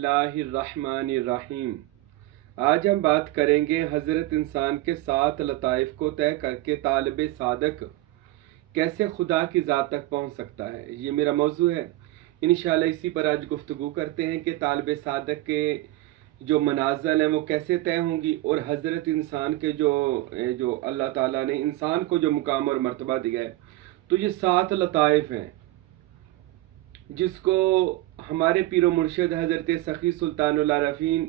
बिस्मिल्लाहिर्रहमानिर्रहीम। आज हम बात करेंगे हज़रत इंसान के 7 लताइफ को तय करके तालिब सादक कैसे खुदा की ज़ात तक पहुँच सकता है। ये मेरा मौजू है। इंशाअल्लाह इसी पर आज गुफ्तगू करते हैं कि तालिब सादक के जो मनाज़िल हैं वो कैसे तय होंगी और हज़रत इंसान के जो अल्लाह ताला ने इंसान को जो मुकाम और मर्तबा दिया है, तो ये 7 लताइफ हैं जिसको हमारे पीरो मुर्शिद हज़रत सखी सुल्तानुल आरफीन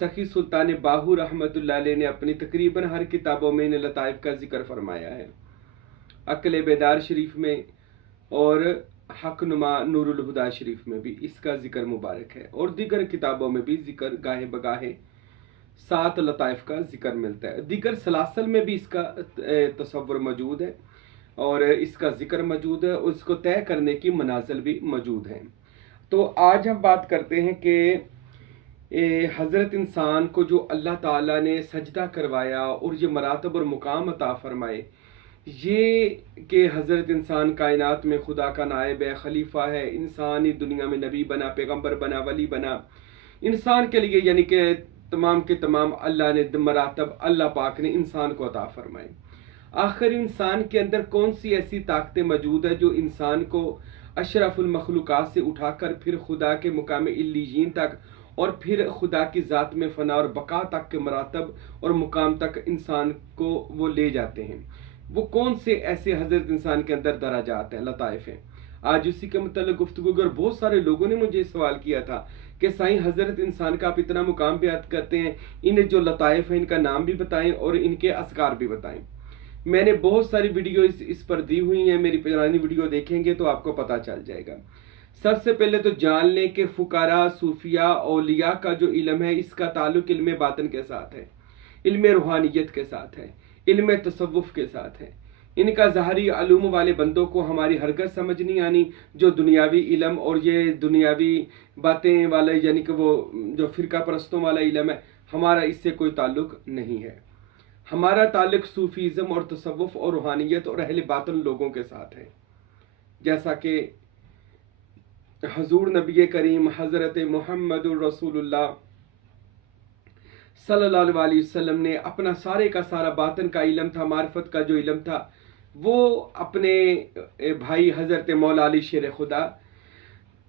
सखी सुल्तान बाहू रहमतुल्लाह अलैह ने अपनी तकरीबन हर किताबों में इन लताइफ का जिक्र फरमाया है। अक्ल बेदार शरीफ में और हक नुमा नूरुल हुदा शरीफ में भी इसका जिक्र मुबारक है और दीगर किताबों में भी जिक्र गाहे बगाहे 7 लताइफ का जिक्र मिलता है। दीगर सलासल में भी इसका तसव्वुर मौजूद है और इसका जिक्र मौजूद है और इसको तय करने की मनाजिल भी मौजूद हैं। तो आज हम बात करते हैं कि हज़रत इंसान को जो अल्लाह ताला ने सजदा करवाया और ये मरातब और मुकाम अता फरमाए, ये कि हज़रत इंसान कायनात में खुदा का नायब है, खलीफा है, इंसानी दुनिया में नबी बना, पैगंबर बना, वली बना। इंसान के लिए यानी कि तमाम के तमाम अल्लाह ने मरातब अल्लाह पाक ने इंसान को अता फरमाए। आखिर इंसान के अंदर कौन सी ऐसी ताकतें मौजूद है जो इंसान को अशरफुल मखलूक़ात से उठाकर फिर खुदा के मुकाम इल्लियीन तक और फिर खुदा की ज़ात में फ़ना और बका तक के मरातब और मुकाम तक इंसान को वो ले जाते हैं। वो कौन से ऐसे हज़रत इंसान के अंदर दराजात हैं, लताइफ हैं। आज उसी के मतलब गुफ्तगू और बहुत सारे लोगों ने मुझे सवाल किया था कि साईं हज़रत इंसान का आप इतना मुकाम बयान करते हैं, इन्हें जो लताइफ हैं इनका नाम भी बताएं और इनके असकार भी बताएं। मैंने बहुत सारी वीडियो इस पर दी हुई हैं, मेरी पुरानी वीडियो देखेंगे तो आपको पता चल जाएगा। सबसे पहले तो जान लें कि फुकारा, सूफिया, औलिया का जो इल्म है इसका ताल्लुक इल्म बातिन के साथ है, इल्म रूहानियत के साथ है, इल्म तसव्वुफ के साथ है। इनका ज़ाहरी अलूम वाले बंदों को हमारी हरकत समझ नहीं आनी। जो दुनियावी इल्म और ये दुनियावी बातें वाले यानी कि वो जो फ़िरका परस्तों वाला इल्म है, हमारा इससे कोई ताल्लुक नहीं है। हमारा ताल्लुक सूफीज़म और तसव्वुफ और रूहानियत और अहले बातिन लोगों के साथ है। जैसा कि हजूर नबी करीम हज़रत मुहम्मदुर रसूलुल्लाह सल्लल्लाहु अलैहि वसल्लम ने अपना सारे का सारा बातिन का इल्म था, मार्फत का जो इल्म था, वो अपने भाई हज़रत मौला अली शेर खुदा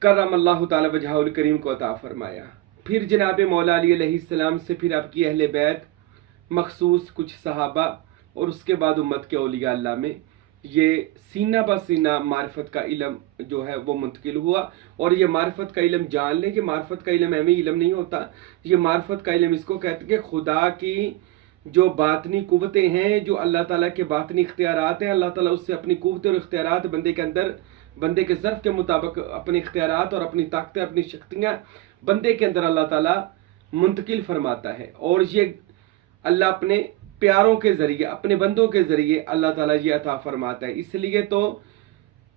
करमल्लाहु ताला वजहुल करीम को अता फरमाया। फिर जनाब मौला अली अलैहिस्सलाम से फिर आपकी अहले बैत, मखसूस कुछ सहाबा और उसके बाद उम्मत के औलिया अल्लाह में ये सीना ब सीना मार्फत का इल्म जो है वो मुंतकिल हुआ। और ये मार्फत का इल्म जान लें कि मार्फत का इल्म एवं इल्म नहीं होता। ये मार्फत का इल्म इसको कहते हैं कि खुदा की जो बातनी कुव्वतें हैं, जो अल्लाह ताला के बातनी इख्तियारात हैं, अल्लाह ताला उससे अपनी कुव्वतें और इख्तियारात बंदे के अंदर, बंदे के ज़र्फ़ के मुताबिक अपने इख्तियारात और अपनी ताकतें, अपनी शक्तियाँ बंदे के अंदर अल्लाह ताला मुंतकिल फरमाता है। और ये अल्लाह अपने प्यारों के ज़रिए, अपने बंदों के ज़रिए अल्लाह ताला ये अता फरमाता है। इसलिए तो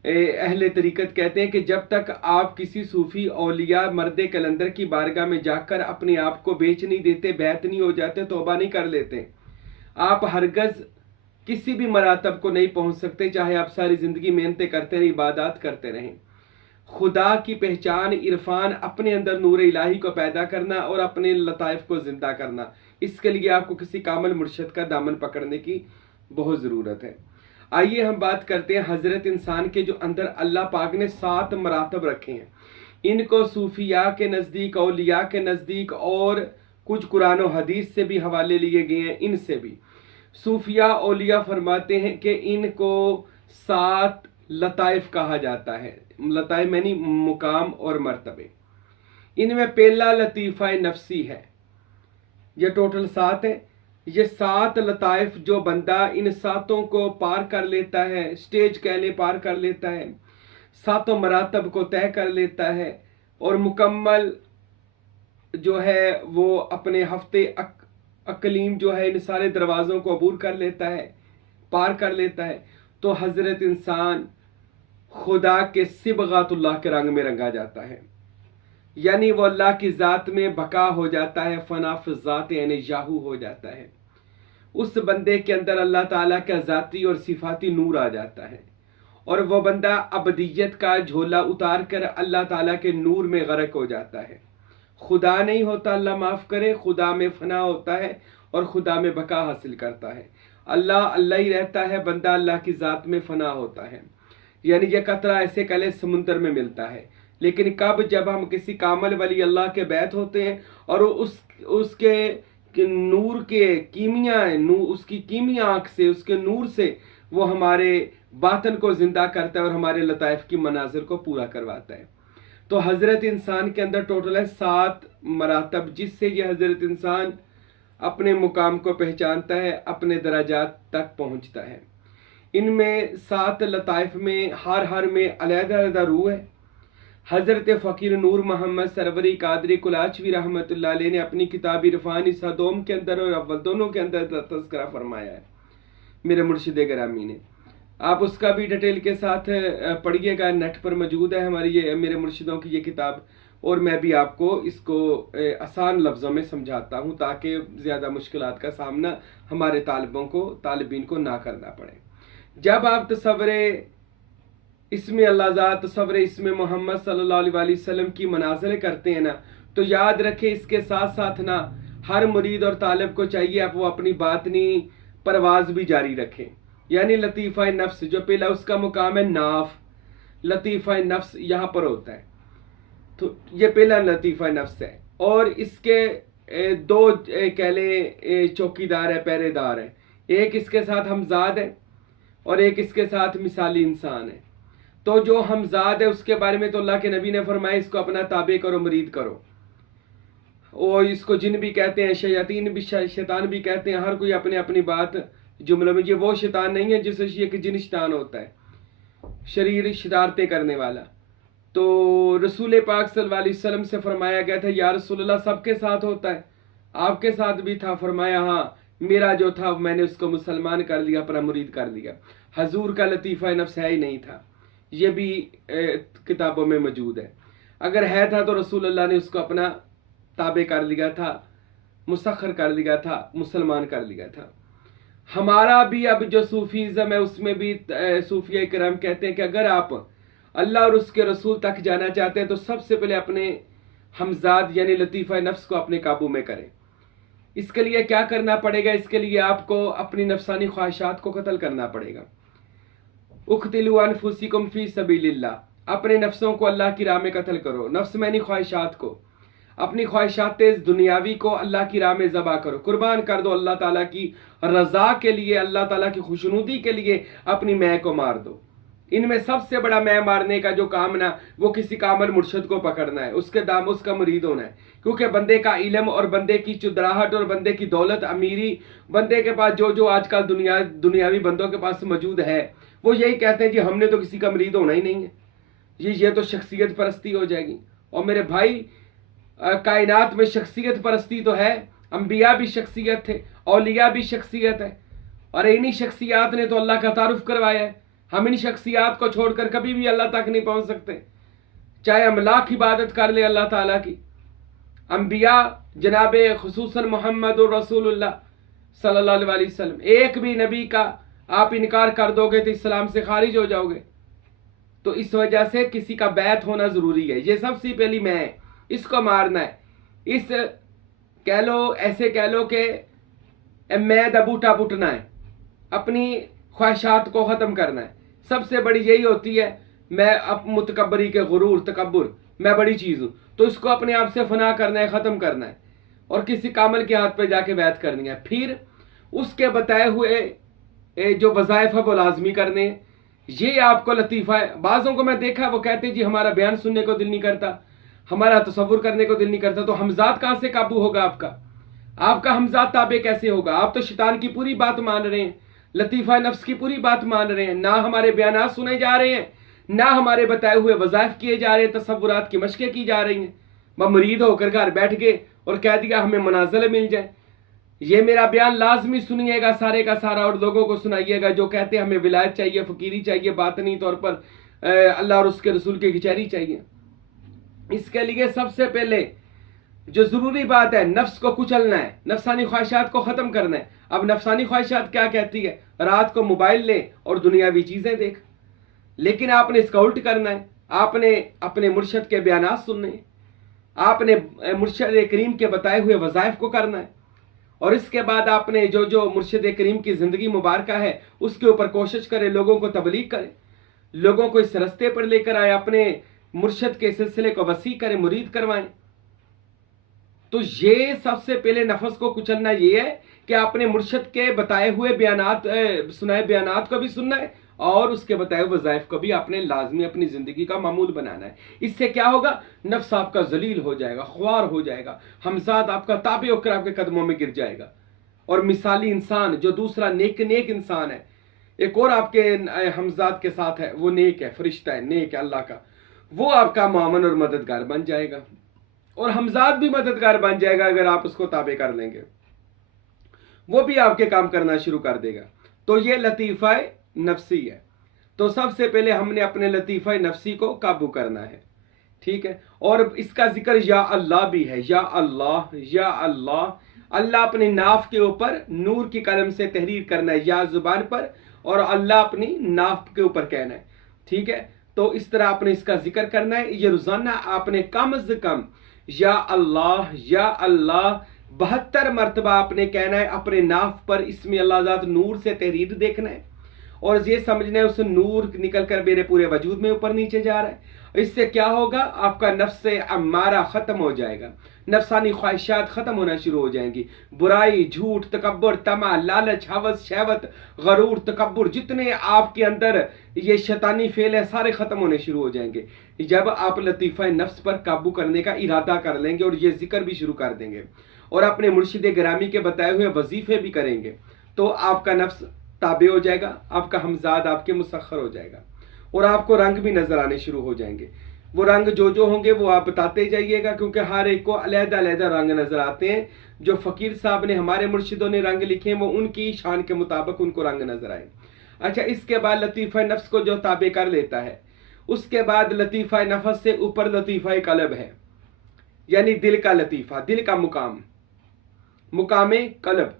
अहले तरीक़त कहते हैं कि जब तक आप किसी सूफ़ी औलिया मर्द कलंदर की बारगाह में जाकर अपने आप को बेच नहीं देते, बैत नहीं हो जाते, तौबा नहीं कर लेते, आप हरगज़ किसी भी मरातब को नहीं पहुँच सकते, चाहे आप सारी ज़िंदगी मेहनतें करते रहें, इबादत करते रहें। खुदा की पहचान, इरफान, अपने अंदर नूर इलाही को पैदा करना और अपने लताइफ को जिंदा करना, इसके लिए आपको किसी कामिल मुर्शिद का दामन पकड़ने की बहुत ज़रूरत है। आइए हम बात करते हैं हज़रत इंसान के जो अंदर अल्लाह पाक ने 7 मरातब रखे हैं। इनको सूफिया के नज़दीक, औलिया के नज़दीक और कुछ कुरान और हदीस से भी हवाले लिए गए हैं। इनसे भी सूफिया औलिया फरमाते हैं कि इनको 7 लताइफ कहा जाता है। लताइफ यानी मुकाम और मर्तबे। इनमें पहला लतीफ़ा नफ्सी है। यह टोटल 7 है। ये 7 लताइफ जो बंदा इन 7 को पार कर लेता है, स्टेज कह ले पार कर लेता है, 7 मरातब को तय कर लेता है और मुकम्मल जो है वो अपने हफ्ते अकलीम जो है इन सारे दरवाज़ों को अबूर कर लेता है, पार कर लेता है, तो हज़रत इंसान खुदा के सिबगातुल्लाह के रंग में रंगा जाता है। यानी वो अल्लाह की ज़ात में बका हो जाता है, फना फ़िज़ात यानी याहू हो जाता है। उस बंदे के अंदर अल्लाह ताला का ज़ाती और सिफाती नूर आ जाता है और वह बंदा अबदियत का झोला उतार कर अल्लाह ताला के नूर में गर्क हो जाता है। खुदा नहीं होता, अल्लाह माफ़ करे, खुदा में फना होता है और खुदा में बका हासिल करता है। अल्लाह अल्लाह ही रहता है, बंदा अल्लाह की ज़ात में फना होता है। यानी यह कतरा ऐसे कले समुंदर में मिलता है। लेकिन कब, जब हम किसी कामल वली अल्लाह के बैत होते हैं और उसके नूर के कीमिया, उसकी कीमिया आँख से, उसके नूर से वो हमारे बातन को जिंदा करता है और हमारे लताइफ की मनाजिर को पूरा करवाता है। तो हजरत इंसान के अंदर टोटल है 7 मरातब, जिससे ये हजरत इंसान अपने मुकाम को पहचानता है, अपने दराजात तक पहुंचता है। इनमें 7 लताइफ में हर में अलग-अलग रूह है। हजरत फ़कीर नूर मोहम्मद सरवरी कादरी कुलाचवी रहमतुल्लाह अलैह ने अपनी किताब इरफान सदोम के अंदर और अव्वल दोनों के अंदर तज़किरा फरमाया है मेरे मुर्शिद गिरामी ने। आप उसका भी डिटेल के साथ पढ़िएगा, नेट पर मौजूद है हमारी ये मेरे मुर्शिदों की ये किताब। और मैं भी आपको इसको आसान लफ्ज़ों में समझाता हूँ ताकि ज़्यादा मुश्किलात का सामना हमारे तालिबीन को ना करना पड़े। जब आप तसव्वुर इसमें अल्लाह ज़ात, तसव्वुर इसमें मोहम्मद सल्लल्लाहु अलैहि वसल्लम की मनाज़िल करते हैं ना, तो याद रखें इसके साथ साथ ना हर मुरीद और तालिब को चाहिए आप वो अपनी बातनी परवाज़ भी जारी रखें। यानी लतीफ़ा नफ्स जो पहला उसका मुकाम है नाफ, लतीफ़ा नफ्स यहाँ पर होता है, तो ये पहला लतीफ़ा नफ्स है। और इसके 2 कह लें चौकीदार है, पहरेदार है। एक इसके साथ हमजाद है और एक इसके साथ मिसाली इंसान है। तो जो हमजाद है उसके बारे में तो अल्लाह के नबी ने फरमाया इसको अपना ताबे करो, मुरीद करो। और इसको जिन भी कहते हैं, शयातीन भी, शैतान भी कहते हैं। हर कोई अपने अपनी बात जुमलों में, ये वो शैतान नहीं है जिसे ये कि जिन शैतान होता है, शरीर शरारतें करने वाला। तो रसूल पाक सल्लल्लाहु अलैहि वसल्लम से फरमाया गया था या रसूलल्लाह सबके साथ होता है, आपके साथ भी था? फरमाया हाँ, मेरा जो था मैंने उसको मुसलमान कर लिया, अपना मुरीद कर लिया। हजूर का लतीफ़ा नफ्स है ही नहीं था, ये भी किताबों में मौजूद है। अगर है था तो रसूलुल्लाह ने उसको अपना ताबे कर लिया था, मुसख्खर कर लिया था, मुसलमान कर लिया था। हमारा भी अब जो सूफीज़म है उसमें भी सूफिया किराम कहते हैं कि अगर आप अल्लाह और उसके रसूल तक जाना चाहते हैं तो सबसे पहले अपने हमजाद यानी लतीफ़ा नफ्स को अपने काबू में करें। इसके लिए क्या करना पड़ेगा? इसके लिए आपको अपनी नफसानी ख्वाहिशात को कत्ल करना पड़ेगा। उक़्तिलू अनफुसिकुम फ़ी सबीलिल्लाह, अपने नफ्सों को अल्लाह की राह में कत्ल करो। नफ्स मैंने ख्वाहिशात को, अपनी ख्वाहिशात दुनियावी को अल्लाह की राह में ज़बा करो, कुर्बान कर दो अल्लाह ताला की रज़ा के लिए, अल्लाह ताला की खुशनुदी के लिए अपनी मैं को मार दो। इनमें सबसे बड़ा मैं मारने का जो काम ना, वो किसी कामल मुर्शिद को पकड़ना है, उसके दाम उसका मुरीद होना है। क्योंकि बंदे का इल्म और बंदे की चुदराहट और बंदे की दौलत, अमीरी, बंदे के पास जो आजकल दुनियावी बंदों के पास मौजूद है, वो यही कहते हैं जी हमने तो किसी का मुरीद होना ही नहीं है, ये तो शख्सियत परस्ती हो जाएगी। और मेरे भाई, कायनात में शख्सियत परस्ती तो है, अंबिया भी शख्सियत थे, औलिया भी शख्सियत है, और इन्हीं शख्सियात ने तो अल्लाह का तारुफ करवाया है। हम इन शख्सियात को छोड़कर कभी भी अल्लाह तक नहीं पहुंच सकते, चाहे हम लाख इबादत कर ले अल्लाह ताला की। अंबिया जनाब खुसूसन मोहम्मद रसूलुल्लाह सल्लल्लाहु अलैहि वसल्लम, एक भी नबी का आप इनकार कर दोगे तो इस्लाम से खारिज हो जाओगे। तो इस वजह से किसी का बैत होना जरूरी है। ये सबसे पहली मैं, इसको मारना है। इस कह लो, ऐसे कह लो कि मैं दबूटा पुटना है, अपनी ख्वाहिशात को ख़त्म करना है। सबसे बड़ी यही होती है, मैं अब मुतकब्बरी के गुरूर, तकब्बुर, मैं बड़ी चीज़ हूँ, तो इसको अपने आप से फना करना है, ख़त्म करना है और किसी कामल के हाथ पे जाके बैत करनी है। फिर उसके बताए हुए जो वज़ाइफ है वो लाजमी करने हैं। ये आपको लतीफ़ा है। बाज़ों को मैं देखा, वो कहते हैं जी हमारा बयान सुनने को दिल नहीं करता, हमारा तसव्वुर करने को दिल नहीं करता। तो हमजाद कहाँ से काबू होगा आपका हमजाद ताबे कैसे होगा? आप तो शैतान की पूरी बात मान रहे हैं, लतीफ़ा नफ्स की पूरी बात मान रहे हैं। ना हमारे बयानात सुने जा रहे हैं, ना हमारे बताए हुए वज़ाइफ किए जा रहे हैं, तसव्वुरात की मशक़ें की जा रही हैं। वह मुरीद होकर घर बैठ गए और कह दिया हमें मनाज़िल मिल जाए। ये मेरा बयान लाजमी सुनिएगा सारे का सारा, और लोगों को सुनाइएगा जो कहते हैं हमें विलायत चाहिए, फ़कीरी चाहिए, बातनी तौर पर अल्लाह और उसके रसूल की कचहरी चाहिए। इसके लिए सबसे पहले जो ज़रूरी बात है, नफ्स को कुचलना है, नफसानी ख्वाहिशात को ख़त्म करना है। अब नफसानी ख्वाहिशात क्या कहती है? रात को मोबाइल ले और दुनियावी चीज़ें देख। लेकिन आपने इसका उल्ट करना है, आपने अपने मुर्शद के बयानात सुनने हैं। आपने मुर्शिद करीम के बताए हुए वज़ाइफ को करना है, और इसके बाद आपने जो जो मुर्शिद करीम की ज़िंदगी मुबारक है उसके ऊपर कोशिश करें, लोगों को तबलीग करें, लोगों को इस रास्ते पर लेकर आए, अपने मुर्शिद के सिलसिले को वसी करें, मुरीद करवाएं। तो ये सबसे पहले नफस को कुचलना ये है कि आपने मुर्शिद के बताए हुए बयानात, सुनाए बयानात को भी सुनना है, और उसके बताए हुए वज़ाइफ को भी आपने लाजमी अपनी जिंदगी का मामूल बनाना है। इससे क्या होगा, नफ्स आपका जलील हो जाएगा, ख्वार हो जाएगा, हमजाद आपका ताबे होकर आपके कदमों में गिर जाएगा, और मिसाली इंसान जो दूसरा नेक नेक इंसान है, एक और आपके हमजाद के साथ है, वो नेक है, फरिश्ता है, नेक है अल्लाह का, वो आपका मामन और मददगार बन जाएगा, और हमजाद भी मददगार बन जाएगा अगर आप उसको ताबे कर लेंगे, वो भी आपके काम करना शुरू कर देगा। तो ये लतीफ़ा नफ्सी है। तो सबसे पहले हमने अपने लतीफ़ा नफ्सी को काबू करना है, ठीक है। और इसका जिक्र या अल्लाह भी है, या अल्लाह, या अल्लाह। अल्लाह अपनी नाफ के ऊपर नूर की कलम से तहरीर करना है, या जुबान पर, और अल्लाह अपनी नाफ के ऊपर कहना है, ठीक है। तो इस तरह आपने इसका जिक्र करना है। ये रोजाना आपने कम से कम या अल्लाह 72 मरतबा आपने कहना है। अपने नाफ पर इसमें अल्लाह ज़ात नूर से तहरीर देखना है, और ये समझना है उस नूर निकल कर मेरे पूरे वजूद में ऊपर नीचे जा रहा है। इससे क्या होगा, आपका नफ्स अम्मारा खत्म हो जाएगा, नफसानी ख्वाहिशात खत्म होना शुरू हो जाएंगी। बुराई, झूठ, तकब्बुर, तमा, लालच, हवस, शहवत, गरूर, तकब्बुर, जितने आपके अंदर ये शैतानी फेल है सारे खत्म होने शुरू हो जाएंगे जब आप लतीफ़ा नफ्स पर काबू करने का इरादा कर लेंगे, और ये जिक्र भी शुरू कर देंगे, और अपने मुर्शिद गिरामी के बताए हुए वजीफे भी करेंगे। तो आपका नफ्स ताबे हो जाएगा, आपका हमजाद आपके मुसख्खर हो जाएगा, और आपको रंग भी नजर आने शुरू हो जाएंगे। वो रंग जो जो होंगे वो आप बताते जाइएगा, क्योंकि हर एक को अलहदा अलहदा रंग नजर आते हैं। जो फकीर साहब ने, हमारे मुर्शिदों ने रंग लिखे हैं, वो उनकी शान के मुताबिक उनको रंग नजर आए। अच्छा, इसके बाद लतीफ़ा नफ्स को जो ताबे कर लेता है, उसके बाद लतीफ़ा नफस से ऊपर लतीफ़ा कलब है, यानी दिल का लतीफ़ा, दिल का मुकाम, मुकामे कलब।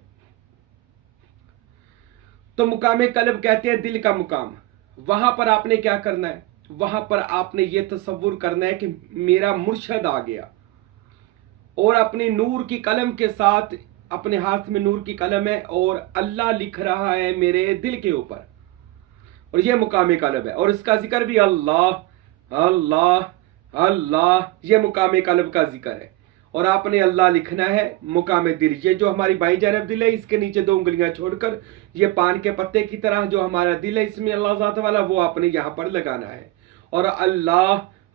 तो मुकामे कलब कहते हैं दिल का मुकाम। वहां पर आपने क्या करना है, वहां पर आपने ये तसव्वुर करना है कि मेरा मुर्शिद आ गया, और अपनी नूर की कलम के साथ, अपने हाथ में नूर की कलम है और अल्लाह लिख रहा है मेरे दिल के ऊपर, और ये मुकामे कलब है। और इसका जिक्र भी अल्लाह अल्लाह अल्लाह, ये मुकामे कलब का जिक्र है। और आपने अल्लाह लिखना है मुकामे दिल, ये जो हमारी बाईं जानब दिल है, इसके नीचे 2 उंगलियां छोड़कर ये पान के पत्ते की तरह जो हमारा दिल है, इसमें अल्लाह ज़ात वाला, वो आपने यहाँ पर लगाना है, और अल्लाह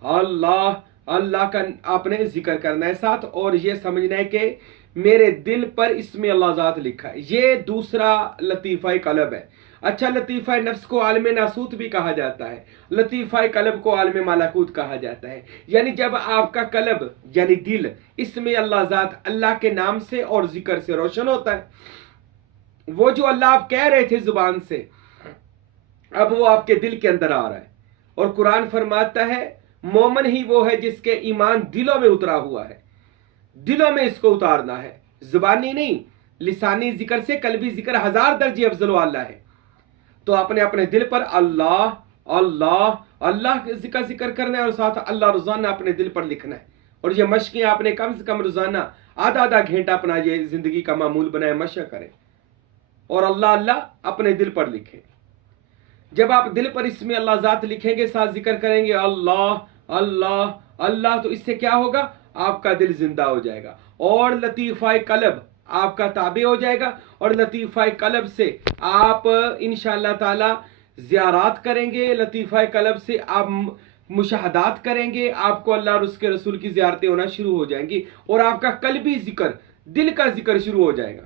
अल्लाह अल्लाह का आपने जिक्र करना है साथ। और ये समझना है कि मेरे दिल पर इसमें अल्लाह ज़ात लिखा है। ये दूसरा लतीफ़ा कलब है। अच्छा, लतीफ़ा नफ्स को आलम नासूत भी कहा जाता है, लतीफ़ा कलब को आलम मालाकूत कहा जाता है। यानी जब आपका कलब यानी दिल, इसमें अल्लाह ज़ात अल्लाह के नाम से और जिक्र से रोशन होता है, वो जो अल्लाह आप कह रहे थे जुबान से, अब वो आपके दिल के अंदर आ रहा है। और कुरान फरमाता है मोमन ही वो है जिसके ईमान दिलों में उतरा हुआ है, दिलों में इसको उतारना है, जुबानी नहीं, लिसानी जिक्र से कल्बी जिक्र 1000 दर्जे अफजल वाला है। तो आपने अपने दिल पर अल्लाह अल्लाह अल्लाह का जिक्र करना है, और साथ अल्लाह रोजाना अपने दिल पर लिखना है। और ये मशक़ें आपने कम से कम रोजाना आधा घंटा अपना ये जिंदगी का मामूल बनाए, मशक़ करें, और अल्लाह अल्लाह अपने दिल पर लिखें। जब आप दिल पर इसमें अल्लाह ज़ात लिखेंगे, साथ जिक्र करेंगे अल्लाह अल्लाह अल्लाह, तो इससे क्या होगा, आपका दिल जिंदा हो जाएगा, और लतीफ़ा कलब आपका ताबे हो जाएगा। और लतीफ़ा कलब से आप इंशाअल्लाह ताला ज़ियारात करेंगे, लतीफ़ा कलब से आप मुशाहदात करेंगे, आपको अल्लाह और उसके रसूल की ज़ियारतें होना शुरू हो जाएंगी, और आपका कल्बी जिक्र, दिल का जिक्र शुरू हो जाएगा।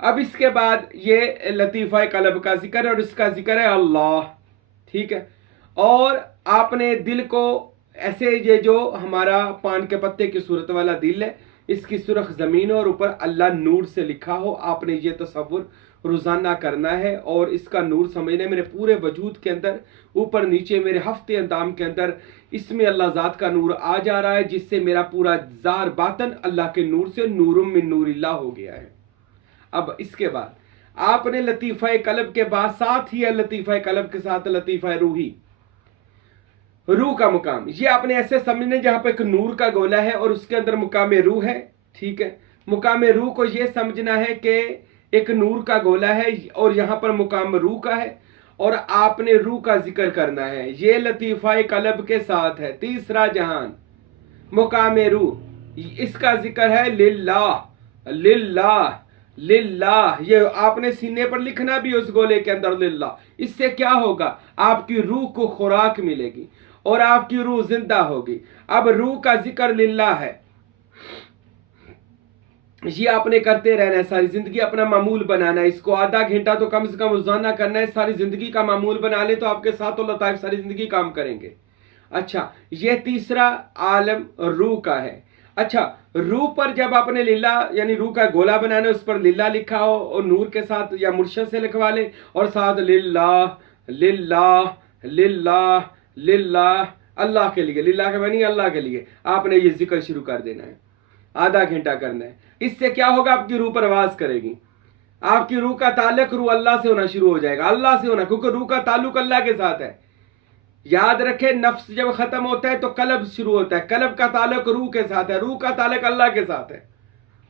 अब इसके बाद ये लतीफ़ा कलब का जिक्र है, और इसका जिक्र है अल्लाह, ठीक है। और आपने दिल को ऐसे, ये जो हमारा पान के पत्ते की सूरत वाला दिल है, इसकी सुरख ज़मीन और ऊपर अल्लाह नूर से लिखा हो, आपने ये तसव्वुर रोज़ाना करना है। और इसका नूर समझने मेरे पूरे वजूद के अंदर, ऊपर नीचे मेरे हफ्ते अंदाम के अंदर, इसमें अल्लाह ज़ात का नूर आ जा रहा है, जिससे मेरा पूरा ज़ार बातन अल्लाह के नूर से नूरुम मिन नूरिल्लाह हो गया है। अब इसके बाद आपने लतीफ़ा कलब के बाद साथ ही लतीफ़ा कलब के साथ लतीफ़ा रूही, रूह का मुकाम ये आपने ऐसे समझने जहां पर एक नूर का गोला है और उसके अंदर मुकाम रूह है, ठीक है। मुकाम रूह को ये समझना है कि एक नूर का गोला है और यहाँ पर मुकाम रूह का है और आपने रूह का जिक्र करना है। ये लतीफ़ा कल्ब के साथ है। तीसरा जहान मुकाम रूह, इसका जिक्र है लिल्लाह लिल्लाह लिल्लाह। ये आपने सीने पर लिखना भी उस गोले के अंदर लिल्लाह। इससे क्या होगा, आपकी रूह को खुराक मिलेगी और आपकी रूह जिंदा होगी। अब रूह का जिक्र लिल्लाह है, ये आपने करते रहना है सारी जिंदगी, अपना मामूल बनाना है। इसको आधा घंटा तो कम से कम रोजाना करना है, सारी जिंदगी का मामूल बना ले तो आपके साथ लताइफ सारी जिंदगी काम करेंगे। अच्छा, ये तीसरा आलम रूह का है। अच्छा, रूह पर जब आपने लीला यानी रूह का गोला बनाना है, उस पर लीला लिखा हो और नूर के साथ या मुर्शद से लिखवा ले और साथ लिल्लाह लिल्लाह लिल्लाह लिल्लाह, अल्लाह के लिए, लिल्लाह के मानी अल्लाह के लिए आपने ये जिक्र शुरू कर देना है, आधा घंटा करना है। इससे क्या होगा, आपकी रूह परवाज करेगी, आपकी रूह का ताल्लुक रूह अल्लाह से होना शुरू हो जाएगा, अल्लाह से होना, क्योंकि रूह का ताल्लुक अल्लाह के साथ है। याद रखें, नफ्स जब खत्म होता है तो कल्ब शुरू होता है, कल्ब का ताल्लुक रूह के साथ है, रूह का ताल्लुक अल्लाह के साथ है,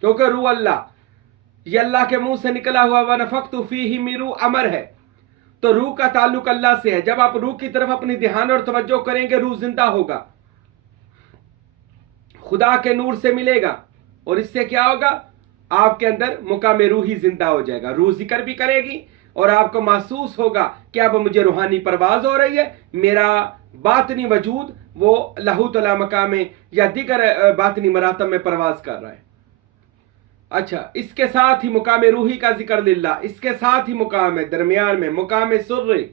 क्योंकि रूह अल्लाह, ये अल्लाह के मुंह से निकला हुआ वनफख्तु फीही मिन रूह अमर है, तो रूह का ताल्लुक अल्लाह से है। जब आप रूह की तरफ अपनी ध्यान और तवज्जो करेंगे, रूह जिंदा होगा, खुदा के नूर से मिलेगा और इससे क्या होगा, आपके अंदर मुकाम रूह ही जिंदा हो जाएगा। रूह जिक्र भी करेगी और आपको महसूस होगा कि अब मुझे रूहानी परवाज हो रही है, मेरा बातनी वजूद वो लहू तला मकाम या दिगर बातनी मरातब में परवाज कर रहा है। अच्छा, इसके साथ ही मुकाम रूही का जिक्र लिल्लाह, इसके साथ ही मुकाम है दरमियान में मुकाम सुर्री,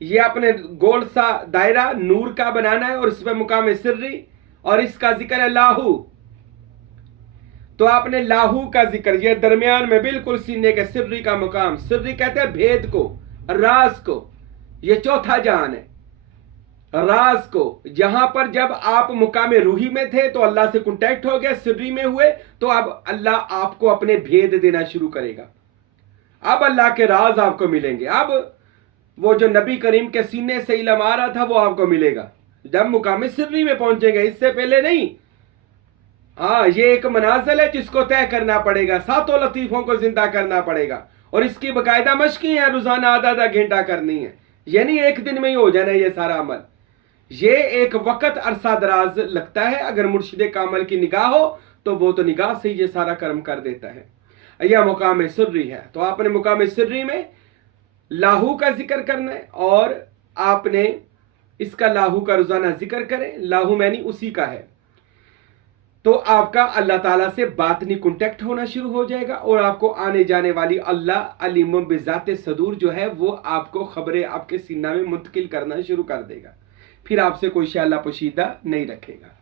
ये अपने गोल सा दायरा नूर का बनाना है और इसमें मुकाम सिर्री और इसका जिक्र है लाहू, तो आपने लाहू का जिक्र, ये दरमियान में बिल्कुल सीने के सिर्री का मुकाम, सिर्री कहते हैं भेद को, राज को, ये चौथा जहान है राज को। जहां पर जब आप मुकाम रूही में थे तो अल्लाह से कांटेक्ट हो गया, सिर्री में हुए तो अब अल्लाह आपको अपने भेद देना शुरू करेगा, अब अल्लाह के राज आपको मिलेंगे। अब वो जो नबी करीम के सीने से इल्म आ रहा था वो आपको मिलेगा जब मुकाम सिर्री में पहुंचेंगे, इससे पहले नहीं। हाँ, ये एक मनाजिल है जिसको तय करना पड़ेगा, सातों लतीफों को जिंदा करना पड़ेगा और इसकी बाकायदा मशक़ी है, रोजाना आधा आधा घंटा करनी है, यानी एक दिन में ही हो जाना है ये सारा अमल। ये एक वक्त अरसा दराज लगता है, अगर मुर्शिद कामल की निगाह हो तो वो तो निगाह से ही ये सारा कर्म कर देता है। यह मुकाम सिर्री है, तो आपने मुकाम सिर्री में लाहू का जिक्र करना है और आपने इसका लाहू का रोजाना जिक्र करें, लाहू मैनी उसी का है, तो आपका अल्लाह ताला से बातनी कांटेक्ट होना शुरू हो जाएगा और आपको आने जाने वाली अल्लाह अलीम बिज़ाते सदूर जो है वो आपको खबरें आपके सीना में मुंतकिल करना शुरू कर देगा, फिर आपसे कोई शय अल्लाह पोशीदा नहीं रखेगा।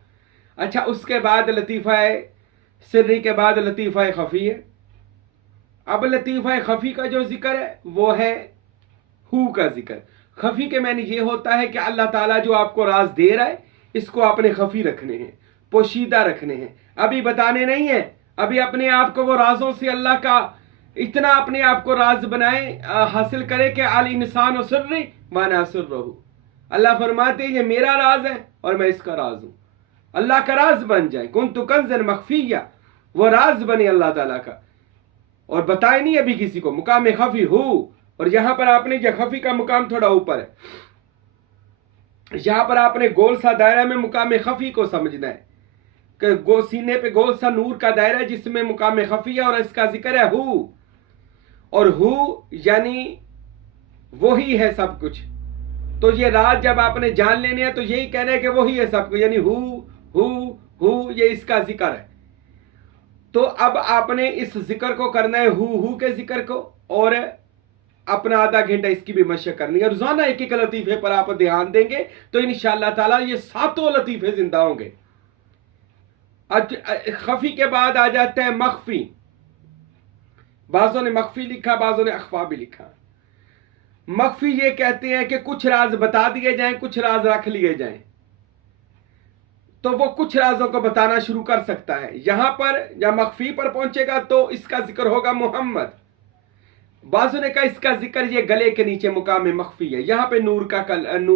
अच्छा, उसके बाद लतीफ़ा सिर्री के बाद लतीफ़ा खफ़ी है। अब लतीफ़ा खफ़ी का जो जिक्र है वो है हु का जिक्र। खफ़ी के मैंने ये होता है कि अल्लाह ताला जो आपको राज दे रहा है इसको आपने खफ़ी रखने हैं, पोशीदा रखने हैं, अभी बताने नहीं है। अभी अपने आप को वो राजों से अल्लाह का इतना अपने आप को राज बनाए, हासिल करे कि अल इंसान सिर्री वाना सिर्रहु। अल्लाह फरमाते हैं ये मेरा राज है और मैं इसका राज हूं, अल्लाह का राज बन जाए, कुन्तु कंज़न मख्फिया, वो राज बने अल्लाह ताला का और बताए नहीं अभी किसी को, मुकाम खफ़ी हु। और यहां पर आपने यह खफ़ी का मुकाम थोड़ा ऊपर है, यहां पर आपने गोल सा दायरा में मुकाम खफ़ी को समझना है कि सीने पे गोल सा नूर का दायरा है जिसमें मुकाम खफ़ी है और इसका जिक्र है हु, और हु यानी वही है सब कुछ। तो ये राज जब आपने जान लेने हैं तो यही कहना है कि वही है सब कुछ, यानी हु हु हु, ये इसका जिक्र है। तो अब आपने इस जिक्र को करना है हु के जिक्र को और अपना आधा घंटा इसकी भी मशक करनी है। रोजाना एक एक लतीफे पर आप ध्यान देंगे तो इंशाअल्लाह ताला ये सातों लतीफे जिंदा होंगे। खफी के बाद आ जाते हैं मख्फी, बाजों ने मख्फी लिखा, बाजों ने अखफा भी लिखा। मख्फी ये कहते हैं कि कुछ राज बता दिए जाएं, कुछ राज रख लिए जाएं, तो वो कुछ राजों को बताना शुरू कर सकता है। यहां पर या मख्फी पर पहुंचेगा तो इसका जिक्र होगा मोहम्मद, बाज़ों ने कहा इसका जिक्र ये गले के नीचे मुकाम मख्फी है, यहाँ पे नूर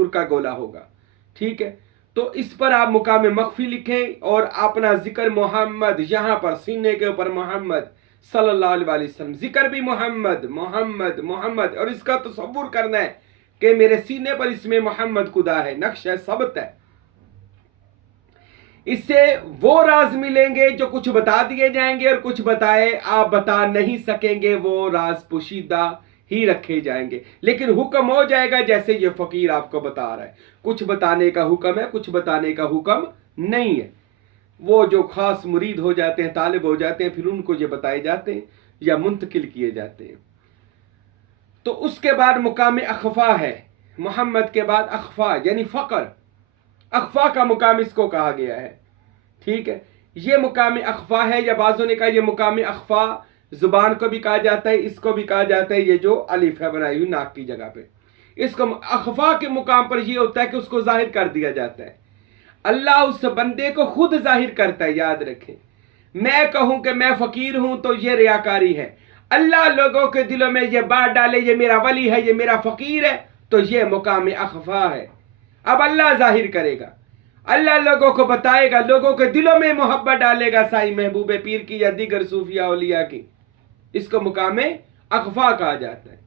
का गोला होगा, ठीक है। तो इस पर आप मुकाम मख्फी लिखें और अपना जिक्र मोहम्मद, यहाँ पर सीने के ऊपर मोहम्मद सल्लल्लाहु अलैहि वसल्लम, जिक्र भी मोहम्मद मोहम्मद मोहम्मद, और इसका तसव्वुर करना है कि मेरे सीने पर इसमें मोहम्मद खुदा है, नक्श है, सबत है। इससे वो राज मिलेंगे जो कुछ बता दिए जाएंगे और कुछ बताए आप बता नहीं सकेंगे, वो राज पोशीदा ही रखे जाएंगे। लेकिन हुक्म हो जाएगा जैसे ये फकीर आपको बता रहा है, कुछ बताने का हुक्म है, कुछ बताने का हुक्म नहीं है। वो जो खास मुरीद हो जाते हैं, तालिब हो जाते हैं, फिर उनको ये बताए जाते हैं या मुंतकिल किए जाते हैं। तो उसके बाद मुकाम अखफा है, मोहम्मद के बाद अखफा यानी फकर, अखफा का मुकाम इसको कहा गया है, ठीक है। ये मुकाम अखफा है, या बाज़ों ने कहा ये मुकाम अखफा जुबान को भी कहा जाता है, इसको भी कहा जाता है, ये जो अलिफ है बनाई हुई नाक की जगह पे, इसको अखफा के मुकाम पर ये होता है कि उसको जाहिर कर दिया जाता है। अल्लाह उस बंदे को खुद जाहिर करता है, याद रखें। मैं कहूं कि मैं फकीर हूं तो ये रियाकारी है, अल्लाह लोगों के दिलों में ये बात डाले ये मेरा वली है, ये मेरा फकीर है, तो ये मुकाम अखफा है। अब अल्लाह जाहिर करेगा, अल्लाह लोगों को बताएगा, लोगों के दिलों में मोहब्बत डालेगा साईं महबूब पीर की या दीगर सूफिया औलिया की, इसको मुकाम अखफा कहा जाता है।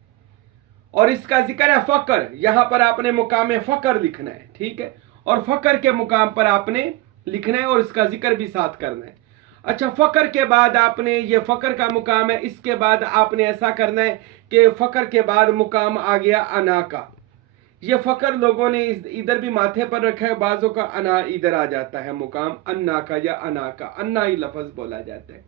और इसका जिक्र है फकर, यहां पर आपने मुकाम फकर लिखना है, ठीक है, और फकर के मुकाम पर आपने लिखना है और इसका जिक्र भी साथ करना है। अच्छा, फकर के बाद आपने, ये फकर का मुकाम है, इसके बाद आपने ऐसा करना है कि फकर के बाद मुकाम आ गया अना का। ये फकर लोगों ने इधर भी माथे पर रखा है, बाजों का अना इधर आ जाता है, मुकाम अन्ना का या अना का, अन्ना ही लफ्ज बोला जाता है।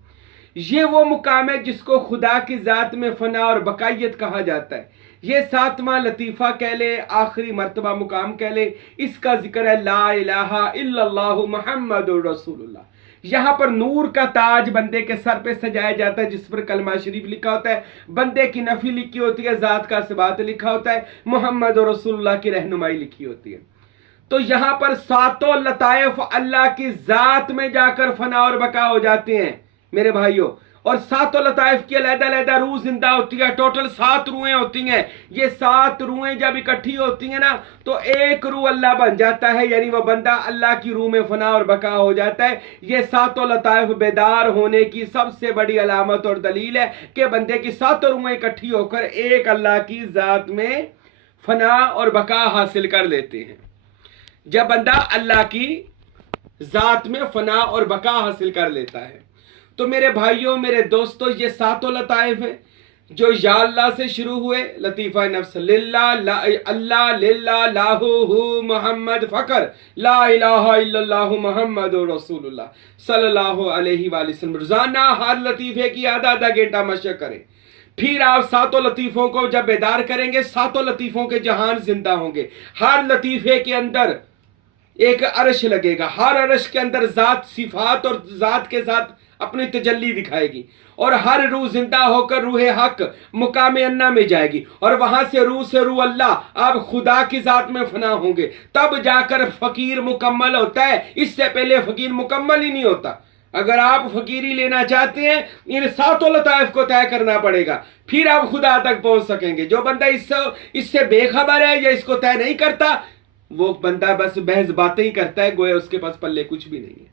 ये वो मुकाम है जिसको खुदा की जात में फना और बकायत कहा जाता है। ये सातवां लतीफ़ा कह ले, आखिरी मर्तबा मुकाम कह ले, इसका जिक्र है ला इलाहा इल्लल्लाहु मुहम्मदुर रसूलुल्लाह। यहाँ पर नूर का ताज बंदे के सर पे सजाया जाता है, जिस पर कलमा शरीफ लिखा होता है, बंदे की नफी लिखी होती है, जात का सिबात लिखा होता है, मोहम्मद और रसूलुल्लाह की रहनुमाई लिखी होती है। तो यहाँ पर सातों लताइफ अल्लाह की जात में जाकर फना और बका हो जाते हैं मेरे भाइयों, और सातों लताइफ की अलग-अलग रूह जिंदा होती है। टोटल 7 रूहें होती हैं। ये 7 रूहें जब इकट्ठी होती हैं ना, तो एक रूह अल्लाह बन जाता है, यानी वह बंदा अल्लाह की रूह में फना और बका हो जाता है। ये सातों लताइफ बेदार होने की सबसे बड़ी अलामत और दलील है कि बंदे की 7 रूहें इकट्ठी होकर एक अल्लाह की जात में फना और बका हासिल कर लेते हैं। जब बंदा अल्लाह की जात में फना और बका हासिल कर लेता है, तो मेरे भाइयों मेरे दोस्तों, ये सातों लताइफ हैं जो या अल्लाह से शुरू हुए, लतीफ़ा नफ्स, लिल्लाह, अल्लाह, लिल्लाह, लाहू, हु, मोहम्मद, फ़कर, ला इलाहा इल्लल्लाहु मुहम्मदुर रसूलुल्लाह सल्लल्लाहु अलैहि वसल्लम। रोज़ाना हर लतीफ़े की आधा घंटा मशक करें। फिर आप सातों लतीफ़ों को जब बेदार करेंगे, सातों लतीफ़ों के जहान जिंदा होंगे। हर लतीफ़े के अंदर एक अरश लगेगा, हर अरश के अंदर जात, सिफात और जात के साथ अपनी तजल्ली दिखाएगी, और हर रूह जिंदा होकर रूह हक मुकाम अन्ना में जाएगी, और वहां से रूह अल्लाह आप खुदा की जात में फना होंगे, तब जाकर फकीर मुकम्मल होता है। इससे पहले फकीर मुकम्मल ही नहीं होता। अगर आप फकीरी लेना चाहते हैं, इन सातों लताइफ को तय करना पड़ेगा, फिर आप खुदा तक पहुंच सकेंगे। जो बंदा इससे बेखबर है या इसको तय नहीं करता, वो बंदा बस बहस बातें ही करता है, गोया उसके पास पल्ले कुछ भी नहीं है।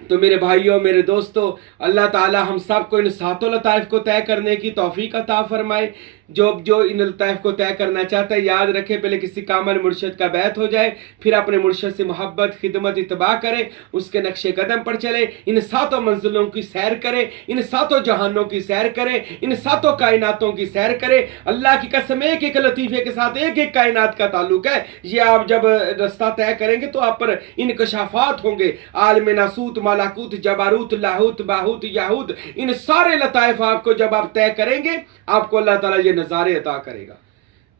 तो मेरे भाइयों मेरे दोस्तों, अल्लाह ताला हम सब को इन सातों लताइफ को तय करने की तौफीक अता फरमाए। जो इन लताइफ को तय करना चाहता है, याद रखे पहले किसी कामल मुर्शद का बैत हो जाए, फिर अपने मुर्शद से मोहब्बत, खिदमत, इत्तबा करे, उसके नक्शे कदम पर चले, इन सातों मंजिलों की सैर करे, इन सातों जहानों की सैर करे, इन सातों कायनातों की सैर करे। अल्लाह की कसम, एक एक लतीफ़े के साथ एक एक कायनात का ताल्लुक है। ये आप जब रास्ता तय करेंगे तो आप पर इनकशाफात होंगे, आलम नासूत, मालाकूत, जबारूत, लाहूत, बाहूत, याहूद, इन सारे लताइफ आपको जब आप तय करेंगे, आपको अल्लाह ताला ये नज़ारे अता करेगा।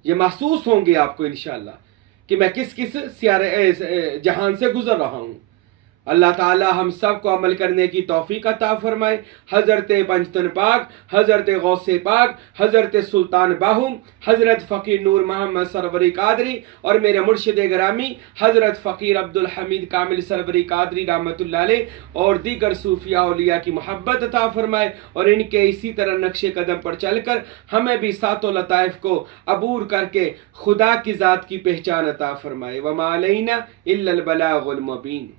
ये महसूस होंगे आपको इंशाअल्लाह कि मैं किस किस सियारे जहान से गुजर रहा हूं। अल्लाह ताला हम सब को अमल करने की तौफीक अता फरमाए। हज़रत पंजतन पाक, हज़रत गौसे पाक, हज़रत सुल्तान बाहुम, हज़रत फ़कीर नूर मोहम्मद सरवरी कादरी और मेरे मुर्शिद ग्रामी हज़रत फ़कीर अब्दुल हमीद कामिल सरवरी कादरी रहमतुल्लाह अलैह और दीगर सूफिया औलिया की मोहब्बत अता फरमाए और इनके इसी तरह नक्शे कदम पर चलकर हमें भी सातों लताइफ को अबूर करके खुदा की ज़ात की पहचान अता फरमाए। वमा अलैना इल्लल बलागुल मुबीन।